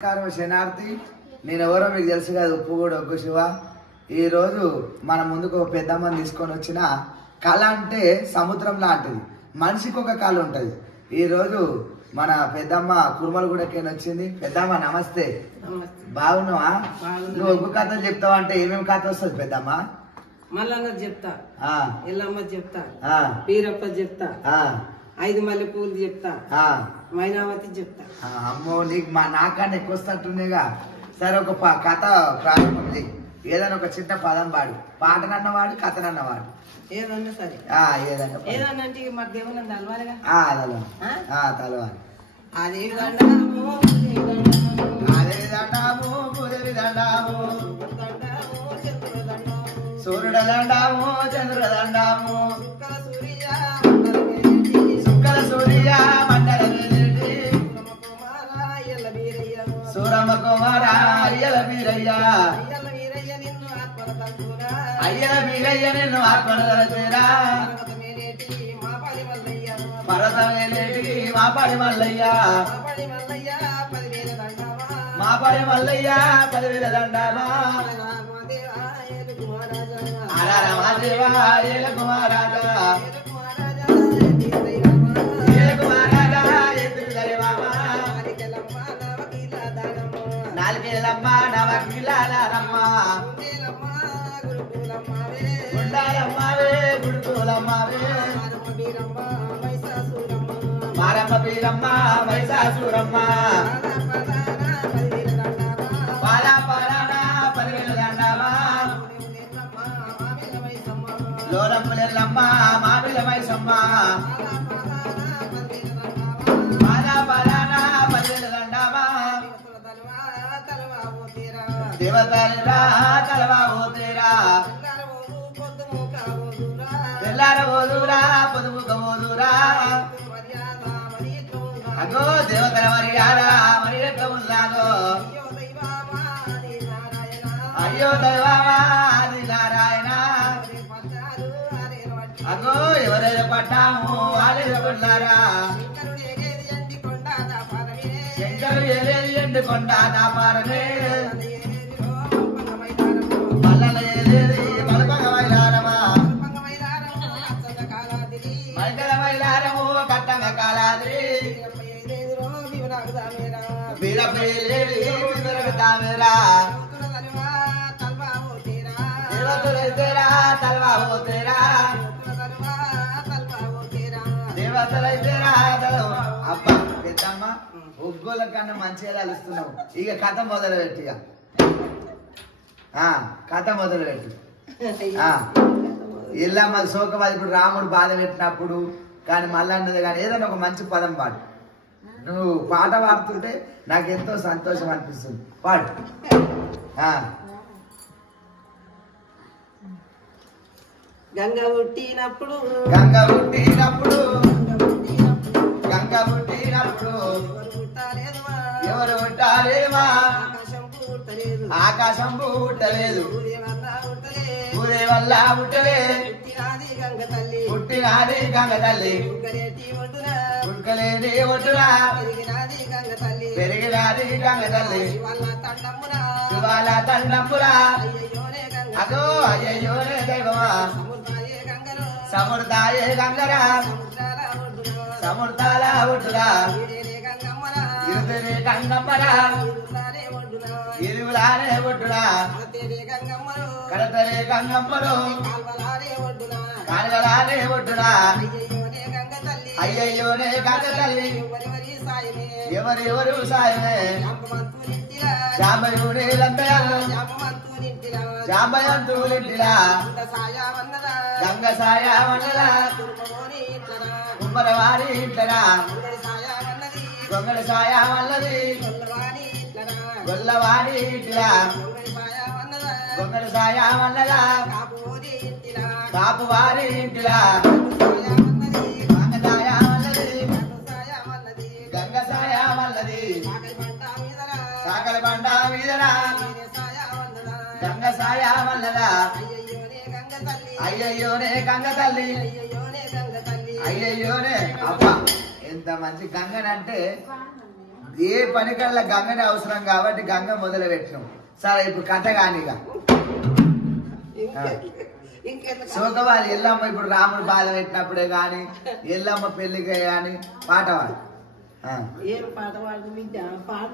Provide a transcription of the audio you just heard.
నమస్కారం శనార్థి. నేను ఎవరో మీకు తెలుసు కదా, ఉప్పు కూడా ఒగ్గు శివ. ఈరోజు మన ముందుకు ఒక పెద్దమ్మని తీసుకొని వచ్చిన కళ అంటే సముద్రం లాంటిది, మనిషికి ఒక కళ ఉంటుంది. ఈరోజు మన పెద్దమ్మ కుర్మలగూడకేని వచ్చింది. పెద్దమ్మ నమస్తే. బాగున్నావా? నువ్వు ఒగ్గు కథలు చెప్తావా? అంటే ఏమేమి కథ వస్తుంది పెద్దమ్మ? మల్లన్న చెప్తా, ఎల్లమ్మ చెప్తా, పీరప్ప చెప్తా, 5 మల్లె పూలు చెప్తా, మైనావతి చెప్తా. అమ్మో, నీకు నాకన్నా ఎక్కువ వస్తుంటుందేగా. సరే, ఒక కథ ప్రారంభం. ఏదైనా ఒక చిన్న పదం పాడు. పాటనన్నవాడు, కథనన్నవాడు, ఏదన్నా సరే. ఏదన్నా అంటే మరి దేవుని తలవాలిగా. తలవాలి. అదే దండాము, అదే దండాము, పుదేవి దండాము, సూర్యుడ దండాము, చంద్రుడ దండాము, సుక్కల సూర్య మండల సూరమ్మ కుమార అయ్యల బీరయ్య, అయ్యల బీరయ్య నిన్ను ఆత్మను తలచేరా, పర్వతమేలేటి మా పడి మల్లయ్య, మా పడి మల్లయ్య 10,000 దండామా, రామాదేవా ఏల కుమారాజా, ఏల కుమారాజా ఎదురు దైవమా, నాలుగేలమ్మ నవకిలాలమ్మ, గుండాలమ్మవే గుడుకులమ్మవే, మారమ్మ బీరమ్మ మైసాసురమ్మ, పాలా పాలానా 10,000 దండామా, లోరమ్మలెల్లమ్మ మామిల మైసమ్మ, పాలా పాలానా 10,000 దండామా, దేవతరా తలవా పోతేరా, తెల్లార పోదురా పొదుముక పోదురా, అగో దేవతల మర్యాదా మరి ఎట్ల ఉన్నాగో, అయ్యో దైవమా ఆది నారాయణ, అగో ఎవరైనా పట్టాము వాళ్ళేదో కొన్నారా, శంకరు ఏలేది ఎండుకొండ దాపారమే, మల్లల ఏలేది మలపగ మైలారమా, మైదల మైలారము కట్టంగ కాలాద్రి, బీరపేలేది బిరగతామేరా, దేవతలైతేరా తల్వా పోతేరా, దేవతలైతేరా తలవా. అబ్బా పెద్దమ్మ, ఒగ్గోల కన్నా మంచిగా కలుస్తున్నావు. ఇక కథ మొదలు పెట్టి, కథ మొదలు పెట్టి. ఎల్లమ్మ శోకవాది, ఇప్పుడు రాముడు బాధ పెట్టినప్పుడు కానీ మళ్ళీ అన్నది కానీ ఏదైనా ఒక మంచి పదం పాడు. నువ్వు పాట పాడుతుంటే నాకు ఎంతో సంతోషం అనిపిస్తుంది. పాడు. గంగ పుట్టినప్పుడు, గంగ పుట్టినప్పుడు, గంగ పుట్టినప్పుడు ఎవరు పుట్టాలేమా, ఆకాశం పుట్టలేదు, ఊరే వల్ల పుట్టలే, పుట్టినాది గంగ తల్లి, ఉడకలేని ఒడ్డునా పెరిగినాది గంగ తల్లి, శివాల తండమురా, అదో అయ్యోనే దైవమా, సముద్రాయే గంగరా, సముద్రాల ఒడ్డురా, ఇరుదరే గంగమ్మరా, ఇరువులానే ఒడ్డునా, కడతరే గంగమ్మరు, కాలువలానే ఒడ్డునా, అయ్యయ్యోనే గంగ తల్లి, ఎవరెవరు సాయమే, జాంబయుడే లంబయాలు, జాంబయంతులింటిలా, గంగ సాయమన్నదా, కుమ్మరవారి ఇంట్లరా, గొంగళ సాయమన్నది, గొల్లవాడి ఇంటిలా, గొంగళ సాయమన్నదా, కాపువారి ఇంటిలా, గంగ సాయమన్నది, గంగ సాయమన్నది, సాకల బండ మీదరా, గంగ సాయమన్నదా, అయ్యయ్యోనే గంగ తల్లి, అయ్యయ్యోనే. అబ్బా ఎంత మంచి గంగనంటే ఏ పనికల్లా గంగనే అవసరం కాబట్టి గంగ మొదలు పెట్టినాం. సరే ఇప్పుడు కథ కానిగా శోకవాది ఎల్లమ్మ ఇప్పుడు రాముడు బాధ పెట్టినప్పుడే గాని ఎల్లమ్మ పెళ్లికి గాని పాట పాడు. ఏం పాట పాడు బిడ్డ పాట